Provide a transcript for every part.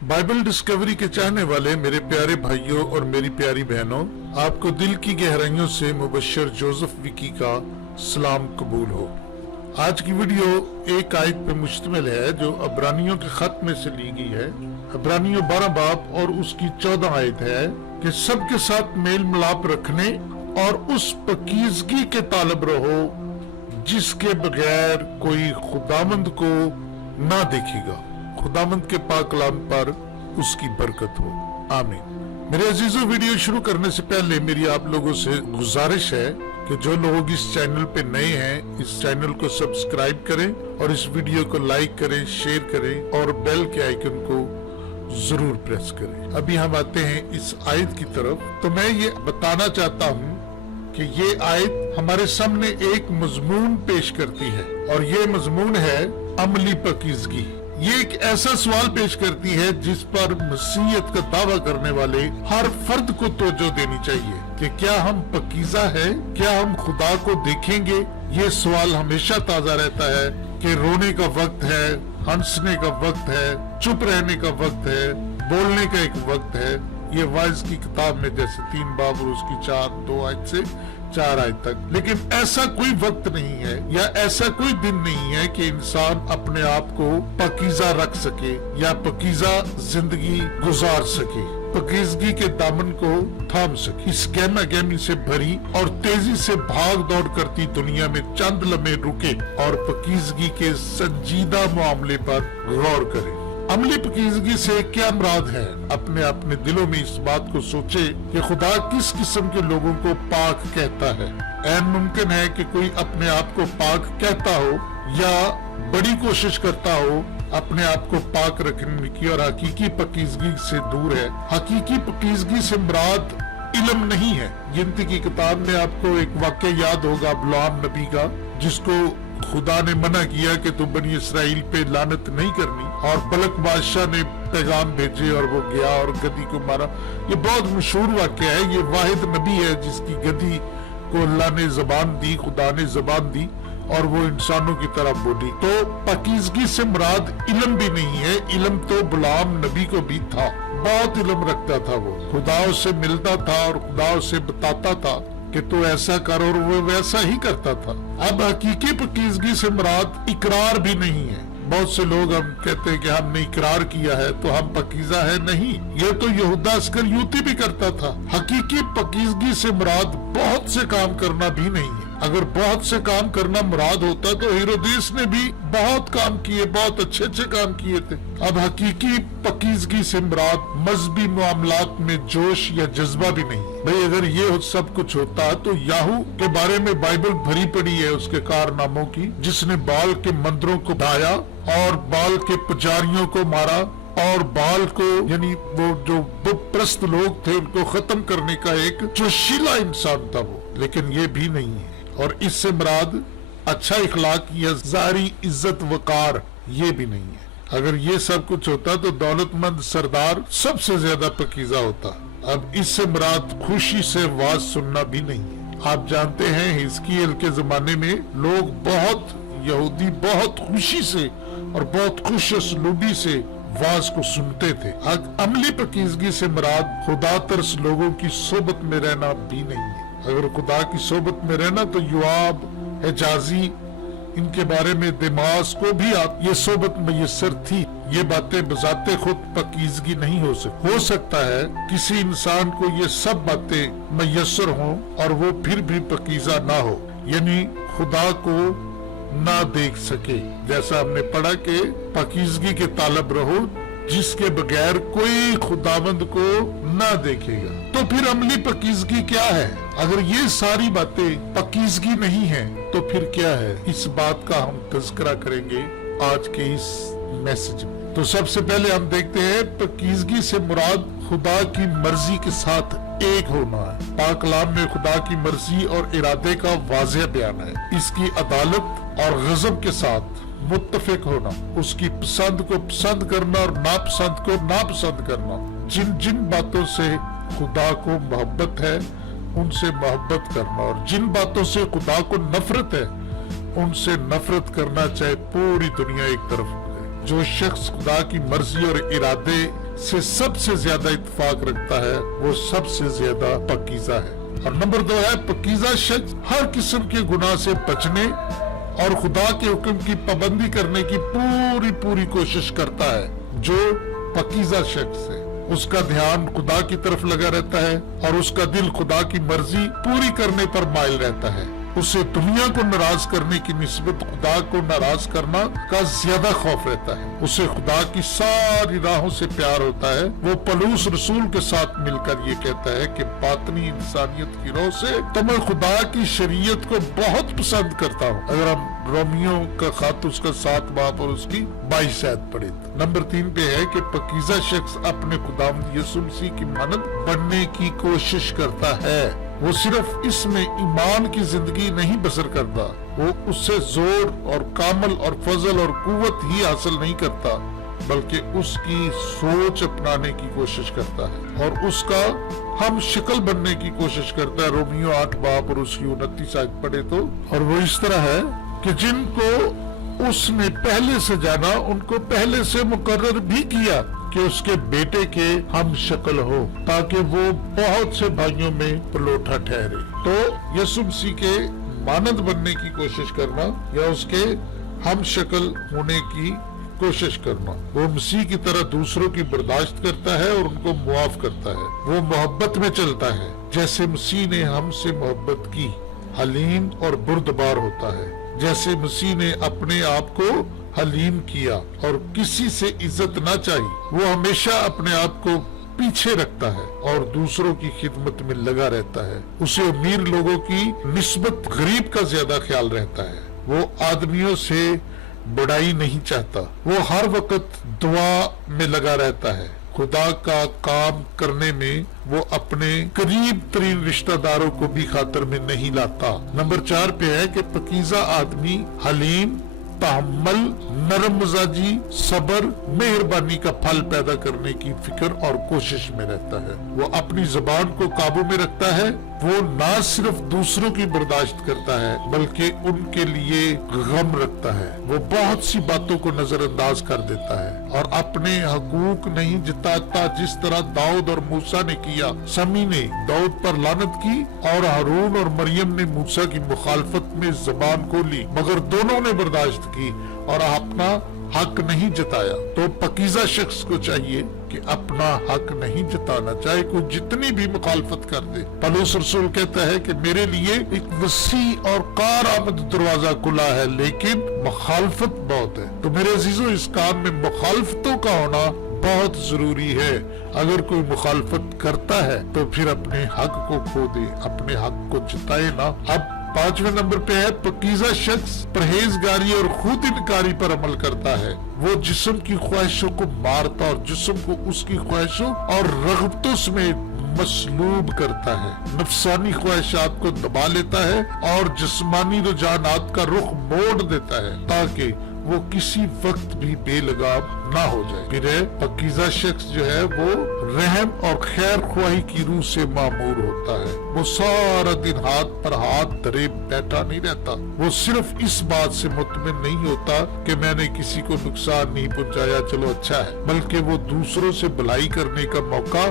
Bible discovery के चाहने वाले मेरे प्यारे भाइयों और मेरी प्यारी बहनों, आपको दिल की गहराइयों से मुबश्शिर जोसेफ विकी का सलाम कबूल हो। आज की वीडियो एक आयत पे मुश्तमिल है जो अब्रानियों के खत में से ली गई है। अब्रानियों 12 बाब और उसकी 14 आयत है कि सबके साथ मेल मिलाप रखने और उस पकीजगी के तालब रहो जिसके बगैर कोई खुदामंद को ना देखेगा। खुदामंद के पाक कलाम पर उसकी बरकत हो, आमीन। मेरे अजीजों, वीडियो शुरू करने से पहले मेरी आप लोगों से गुजारिश है कि जो लोग इस चैनल पे नए हैं, इस चैनल को सब्सक्राइब करें और इस वीडियो को लाइक करें, शेयर करें और बेल के आइकन को जरूर प्रेस करें। अभी हम आते हैं इस आयत की तरफ। तो मैं ये बताना चाहता हूँ कि ये आयत हमारे सामने एक मजमून पेश करती है और ये मजमून है अमली पकीजगी। ये एक ऐसा सवाल पेश करती है जिस पर मसीहियत का दावा करने वाले हर फर्द को तवज्जो देनी चाहिए कि क्या हम पकीजा है, क्या हम खुदा को देखेंगे। ये सवाल हमेशा ताजा रहता है कि रोने का वक्त है, हंसने का वक्त है, चुप रहने का वक्त है, बोलने का एक वक्त है। ये वाइज की किताब में जैसे 3 बाब और उसकी 2 आयत से 4 आयत तक। लेकिन ऐसा कोई वक्त नहीं है या ऐसा कोई दिन नहीं है कि इंसान अपने आप को पकीजा रख सके या पकीजा जिंदगी गुजार सके, पकीजगी के दामन को थाम सके। इस गहमा गहमी से भरी और तेजी से भाग दौड़ करती दुनिया में चंद लम्हे रुके और पकीजगी के संजीदा मामले पर गौर करें। अमली पकीजगी से क्या मुराद है? अपने दिलों में इस बात को सोचे कि खुदा किस किस्म के लोगों को पाक कहता है। ऐन मुमकिन है कि कोई अपने आप को पाक कहता हो या बड़ी कोशिश करता हो अपने आप को पाक रखने की और हकीकी पकीजगी से दूर है। हकीकी पकीजगी से मुराद इल्म नहीं है। गिनती की किताब में आपको एक वाक्य याद होगा बिलाम नबी का, जिसको खुदा ने मना किया कि तुम बनी इसराइल पे लानत नहीं करनी, और बलक बादशाह ने पैगाम भेजे और वो गया और गधी को मारा। ये बहुत मशहूर वाक्य है। ये वाहिद नबी है जिसकी गधी को अल्लाह ने जबान दी, खुदा ने जबान दी और वो इंसानों की तरह बोली। तो पकीजगी से मुराद इल्म भी नहीं है। इल्म तो गुलाम नबी को भी था, बहुत इल्म रखता था वो। खुदा उससे मिलता था और खुदा उससे बताता था कि तू ऐसा कर और वो वैसा ही करता था। अब हकीकी पकीजगी से मुराद इकरार भी नहीं है। बहुत से लोग हम कहते हैं कि हमने इकरार किया है तो हम पकीजा है। नहीं, ये तो यहूदा अस्करियोती भी करता था। हकीकी पकीजगी से मुराद बहुत से काम करना भी नहीं है। अगर बहुत से काम करना मुराद होता तो हेरोदेस ने भी बहुत काम किए, बहुत अच्छे अच्छे काम किए थे। अब हकीकी पकीजगी से मुराद मजहबी मामलात में जोश या जज्बा भी नहीं। भाई अगर ये सब कुछ होता तो याहू के बारे में बाइबल भरी पड़ी है उसके कारनामों की, जिसने बाल के मंदिरों को ढाया और बाल के पुजारियों को मारा और बाल को यानी वो जो बुत प्रस्त लोग थे उनको खत्म करने का एक जोशीला इंसान था वो। लेकिन ये भी नहीं है। और इससे मुराद अच्छा इखलाक या ज़ाहिरी इज्जत वकार ये भी नहीं है। अगर ये सब कुछ होता तो दौलतमंद सरदार सबसे ज्यादा पकीजा होता। अब इससे मुराद खुशी से वाज सुनना भी नहीं है। आप जानते हैं हिजकिय्याह के जमाने में लोग यहूदी बहुत खुशी से और बहुत खुश असलूबी से वाज को सुनते थे। अमली पकीजगी से मुराद खुदा तरस लोगों की सोबत में रहना भी नहीं है। अगर खुदा की सोबत में रहना तो युआब, हिजाजी, इनके बारे में दिमाग को भी ये सोबत मयसर थी। ये बातें बजाते खुद पकीजगी नहीं हो सकती। हो सकता है किसी इंसान को ये सब बातें मयसर हों और वो फिर भी पकीजा ना हो, यानी खुदा को ना देख सके। जैसा हमने पढ़ा कि पकीजगी के तालब रहो जिसके बगैर कोई खुदावंद को ना देखेगा। तो फिर अमली पकीजगी क्या है? अगर ये सारी बातें पकीजगी नहीं है तो फिर क्या है? इस बात का हम तज़किरा करेंगे आज के इस मैसेज में। तो सबसे पहले हम देखते हैं पकीजगी से मुराद खुदा की मर्जी के साथ एक होना है। पाक कलाम में खुदा की मर्जी और इरादे का वाज़ेह बयान है। इसकी अदालत और गज़ब के साथ मुत्तफिक होना, उसकी पसंद को पसंद करना और नापसंद को नापसंद करना। जिन जिन बातों से खुदा को मोहब्बत है उनसे मोहब्बत करना और जिन बातों से खुदा को नफरत है उनसे नफरत करना, चाहे पूरी दुनिया एक तरफ। जो शख्स खुदा की मर्जी और इरादे से सबसे ज्यादा इत्तेफाक रखता है वो सबसे ज्यादा पकीज़ा है। और नंबर 2 है पकीज़ा शख्स हर किस्म के गुनाह से बचने और खुदा के हुक्म की पाबंदी करने की पूरी कोशिश करता है। जो पकीज़ा शख्स है उसका ध्यान खुदा की तरफ लगा रहता है और उसका दिल खुदा की मर्जी पूरी करने पर माइल रहता है। उसे दुनिया को नाराज करने की निस्बत खुदा को नाराज करना का ज्यादा खौफ रहता है। उसे खुदा की सारी राहों से प्यार होता है। वो पलूस रसूल के साथ मिलकर ये कहता है कि बातनी इंसानियत की राह से तो मैं खुदा की शरीयत को बहुत पसंद करता हूँ। अगर हम रोमियो का खत उसका 7 बाब और उसकी 22 आयत पढ़े। नंबर 3 पे है कि पकीज़ा शख्स अपने खुदावंद यीशु मसीह की मानद बनने की कोशिश करता है। वो सिर्फ इसमें ईमान की जिंदगी नहीं बसर करता, वो उससे जोर और कामल और फजल और कुव्वत ही हासिल नहीं करता, बल्कि उसकी सोच अपनाने की कोशिश करता है और उसका हम शक्ल बनने की कोशिश करता है। रोमियो 8 बाब और उसकी 29 आयत पढ़े तो। और वो इस तरह है कि जिनको उसने पहले से जाना उनको पहले से मुकर्रर भी किया कि उसके बेटे के हम शक्ल हो, ताकि वो बहुत से भाइयों में पलोठा ठहरे। तो यीशु मसीह के मानद बनने की कोशिश करना या उसके हम शक्ल होने की कोशिश करना। वो मसीह की तरह दूसरों की बर्दाश्त करता है और उनको मुआफ करता है। वो मोहब्बत में चलता है जैसे मसीह ने हमसे मोहब्बत की, हलीम और बुर्दबार होता है जैसे मसीह ने अपने आप को हलीम किया और किसी से इज्जत ना चाहिए। वो हमेशा अपने आप को पीछे रखता है और दूसरों की खिदमत में लगा रहता है। उसे अमीर लोगों की निस्बत गरीब का ज्यादा ख्याल रहता है। वो आदमियों से बड़ाई नहीं चाहता। वो हर वक्त दुआ में लगा रहता है। खुदा का काम करने में वो अपने करीब तरीन रिश्तेदारों को भी खातर में नहीं लाता। नंबर 4 पे है कि पकीज़ा आदमी हलीम, तहम्मुल, नरम मिजाजी, सब्र, मेहरबानी का फल पैदा करने की फिक्र और कोशिश में रहता है। वो अपनी जुबान को काबू में रखता है। वो ना सिर्फ दूसरों की बर्दाश्त करता है बल्कि उनके लिए गम रखता है। वो बहुत सी बातों को नजरअंदाज कर देता है और अपने हकूक नहीं जताता, जिस तरह दाऊद और मूसा ने किया। समी ने दाऊद पर लानत की और हारून और मरियम ने मूसा की मुखालफत में जबान खोली, मगर दोनों ने बर्दाश्त की और अपना हक नहीं जताया। तो पकीज़ा शख्स को चाहिए कि अपना हक नहीं जताना, चाहे कोई जितनी भी मुखालफत कर दे। पलूस रसूल कहता है कि मेरे लिए एक वसी और कार आमद दरवाजा खुला है, लेकिन मुखालफत बहुत है। तो मेरे अजीजों, इस काम में मुखालफतों का होना बहुत जरूरी है। अगर कोई मुखालफत करता है तो फिर अपने हक को खो दे, अपने हक को जताए ना। अब 5वें नंबर पे है पकीज़ा शख्स परहेजगारी और खुद इनकारी पर अमल करता है। वो जिस्म की ख्वाहिशों को मारता और जिस्म को उसकी ख्वाहिशों और रग़बतों समेत मसलूब करता है। नफसानी ख्वाहिशात को दबा लेता है और जिस्मानी रुझानात का रुख मोड़ देता है ताकि वो किसी वक्त भी बेलगाम ना हो जाए। फिर है पकीज़ा शख्स जो है वो रहम और खैर ख्वाही की रूह से मामूर होता है। वो सारा दिन हाथ पर हाथ धरे बैठा नहीं रहता। वो सिर्फ इस बात से मुतमिन नहीं होता कि मैंने किसी को नुकसान नहीं पहुंचाया, चलो अच्छा है, बल्कि वो दूसरों से भलाई करने का मौका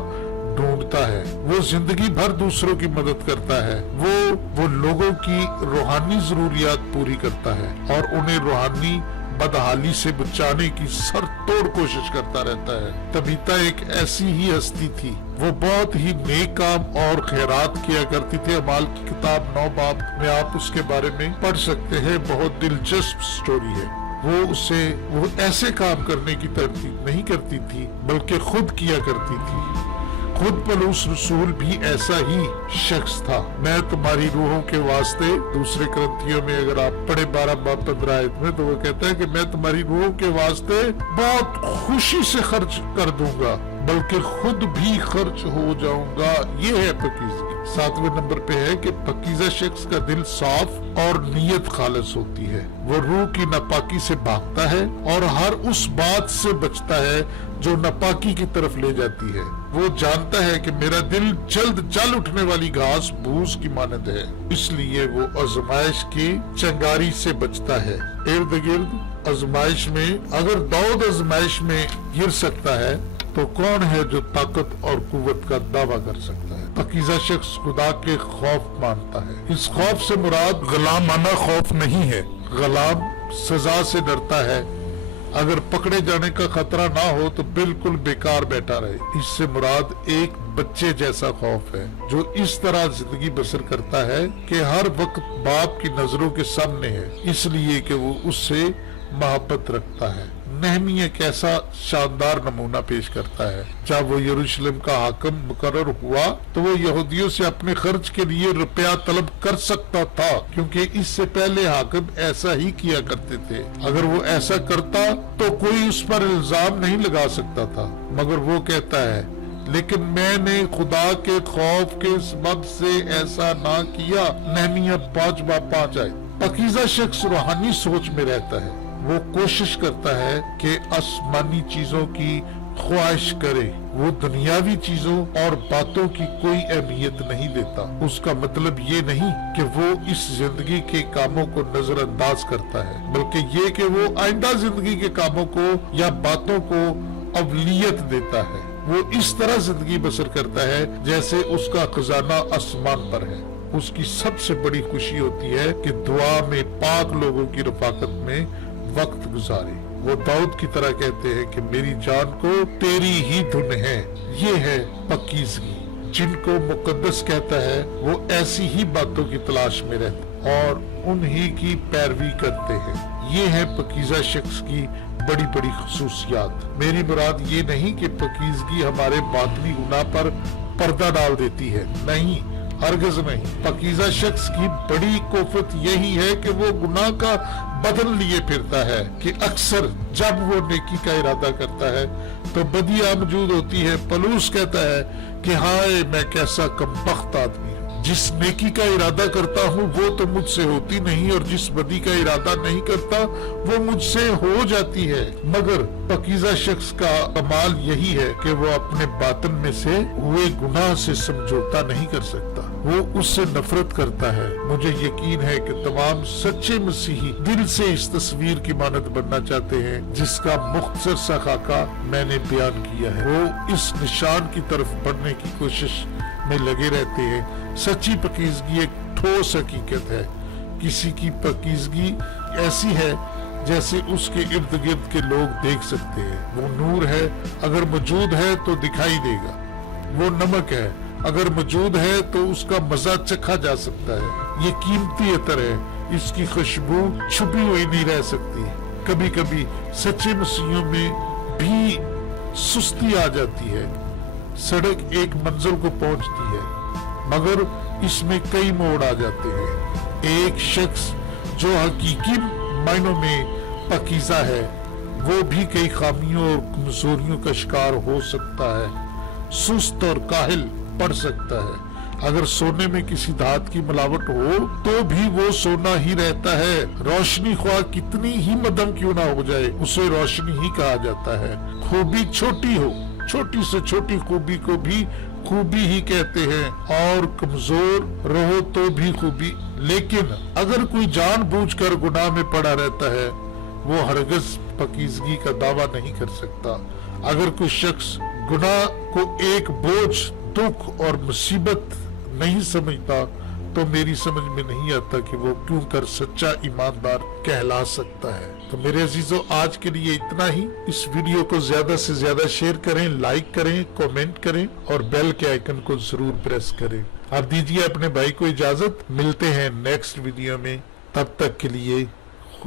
ढूंढता है। वो जिंदगी भर दूसरों की मदद करता है। वो लोगों की रूहानी जरूरियात पूरी करता है और उन्हें रूहानी बदहाली से बचाने की सर तोड़ कोशिश करता रहता है। तबीता एक ऐसी ही हस्ती थी। वो बहुत ही नेक काम और खैरात किया करती थी। अमाल की किताब 9 बाब में आप उसके बारे में पढ़ सकते हैं। बहुत दिलचस्प स्टोरी है। वो ऐसे काम करने की तरकीब नहीं करती थी बल्कि खुद किया करती थी। खुद पलूस रसूल भी ऐसा ही शख्स था। मैं तुम्हारी रूहों के वास्ते, दूसरे ग्रंथियों में अगर आप पढ़े 12 बाब 15 आयत में, तो वो कहता है कि मैं तुम्हारी रूहों के वास्ते बहुत खुशी से खर्च कर दूंगा, बल्कि खुद भी खर्च हो जाऊंगा। ये है पकीज़गी। 7वें नंबर पे है कि पकीज़ा शख्स का दिल साफ और नीयत खालिस होती है। वो रूह की नापाकी से भागता है और हर उस बात से बचता है जो नापाकी की तरफ ले जाती है। वो जानता है कि मेरा दिल जल्द जल उठने वाली घास भूस की मानद है, इसलिए वो आजमाइश की चंगारी से बचता है। इर्द गिर्द आजमाइश में, अगर दाऊद आजमाइश में गिर सकता है तो कौन है जो ताकत और कुव्वत का दावा कर सकता है। पकीज़ा शख्स खुदा के खौफ मानता है। इस खौफ से मुराद गुलामाना खौफ नहीं है। गुलाम सजा से डरता है, अगर पकड़े जाने का खतरा ना हो तो बिल्कुल बेकार बैठा रहे। इससे मुराद एक बच्चे जैसा खौफ है जो इस तरह जिंदगी बसर करता है कि हर वक्त बाप की नजरों के सामने है, इसलिए कि वो उससे मोहब्बत रखता है। नहमी एक ऐसा शानदार नमूना पेश करता है। जब वो यरूशलेम का हाकिम मुकर्रर हुआ तो वो यहूदियों से अपने खर्च के लिए रुपया तलब कर सकता था, क्योंकि इससे पहले हाकिम ऐसा ही किया करते थे। अगर वो ऐसा करता तो कोई उस पर इल्जाम नहीं लगा सकता था, मगर वो कहता है लेकिन मैंने खुदा के खौफ के सबब से ऐसा ना किया। नहमिया 5:5 आए। पकीज़ा शख्स रूहानी सोच में रहता है। वो कोशिश करता है कि आसमानी चीजों की ख्वाहिश करे। वो दुनियावी चीजों और बातों की कोई अहमियत नहीं देता। उसका मतलब ये नहीं कि वो इस जिंदगी के कामों को नजरअंदाज करता है, बल्कि ये कि वो आइंदा जिंदगी के कामों को या बातों को अवलियत देता है। वो इस तरह जिंदगी बसर करता है जैसे उसका खजाना आसमान पर है। उसकी सबसे बड़ी खुशी होती है कि दुआ में पाक लोगों की रफाकत में वक्त गुजारे। वो दाऊद की तरह कहते हैं कि मेरी जान को तेरी ही धुन है। ये है पकीज़गी। जिनको मुकद्दस कहता है वो ऐसी ही बातों की तलाश में रहते और उन्हीं की पैरवी करते हैं। ये है पकीज़ा शख्स की बड़ी बड़ी खुसूसियात। मेरी मुराद ये नहीं कि पकीज़गी हमारे बातनी गुनाह पर पर्दा डाल देती है, नहीं, हरगिज़ नहीं। पकीज़ा शख्स की बड़ी कोफत यही है कि वो गुनाह का बदल लिए फिरता है कि अक्सर जब वो नेकी का इरादा करता है तो बदिया मौजूद होती है। पलूस कहता है कि हाय मैं कैसा कमबख्त आदमी हूँ। जिस नेकी का इरादा करता हूँ वो तो मुझसे होती नहीं, और जिस बदी का इरादा नहीं करता वो मुझसे हो जाती है। मगर पकीज़ा शख्स का कमाल यही है कि वो अपने बातन में से हुए गुनाह से समझौता नहीं कर सकता। वो उससे नफरत करता है। मुझे यकीन है कि तमाम सच्चे मसीही दिल से इस तस्वीर की मानद बनना चाहते हैं जिसका मुख्तसर सा खाका मैंने बयान किया है। वो इस निशान की तरफ बढ़ने की कोशिश में लगे रहते हैं। सच्ची पकीज़गी एक ठोस हकीकत है। किसी की पकीज़गी ऐसी है जैसे उसके इर्द गिर्द के लोग देख सकते हैं। वो नूर है, अगर मौजूद है तो दिखाई देगा। वो नमक है, अगर मौजूद है तो उसका मजा चखा जा सकता है। ये कीमती अतर है, इसकी खुशबू छुपी हुई नहीं रह सकती। कभी कभी सच्चे मसीहों में भी सुस्ती आ जाती है। सड़क एक मंजिल को पहुंचती है मगर इसमें कई मोड़ आ जाते हैं। एक शख्स जो हकीकी मायनों में पकीज़ा है वो भी कई खामियों और कमजोरियों का शिकार हो सकता है। सुस्त और काहिल पड़ सकता है। अगर सोने में किसी धात की मिलावट हो तो भी वो सोना ही रहता है। रोशनी ख्वाह कितनी ही मध्यम क्यों ना हो जाए, उसे रोशनी ही कहा जाता है। खूबी छोटी हो, छोटी से छोटी खूबी को भी खूबी ही कहते हैं, और कमजोर रहो तो भी खूबी। लेकिन अगर कोई जानबूझकर गुनाह में पड़ा रहता है वो हरगिज़ पकीज़गी का दावा नहीं कर सकता। अगर कोई शख्स गुनाह को एक बोझ, दुख और मुसीबत नहीं समझता तो मेरी समझ में नहीं आता कि वो क्यों कर सच्चा ईमानदार कहला सकता है। तो मेरे अजीजों, आज के लिए इतना ही। इस वीडियो को ज्यादा से ज्यादा शेयर करें, लाइक करें, कमेंट करें और बेल के आइकन को जरूर प्रेस करें। आप दीजिए अपने भाई को इजाजत। मिलते हैं नेक्स्ट वीडियो में, तब तक के लिए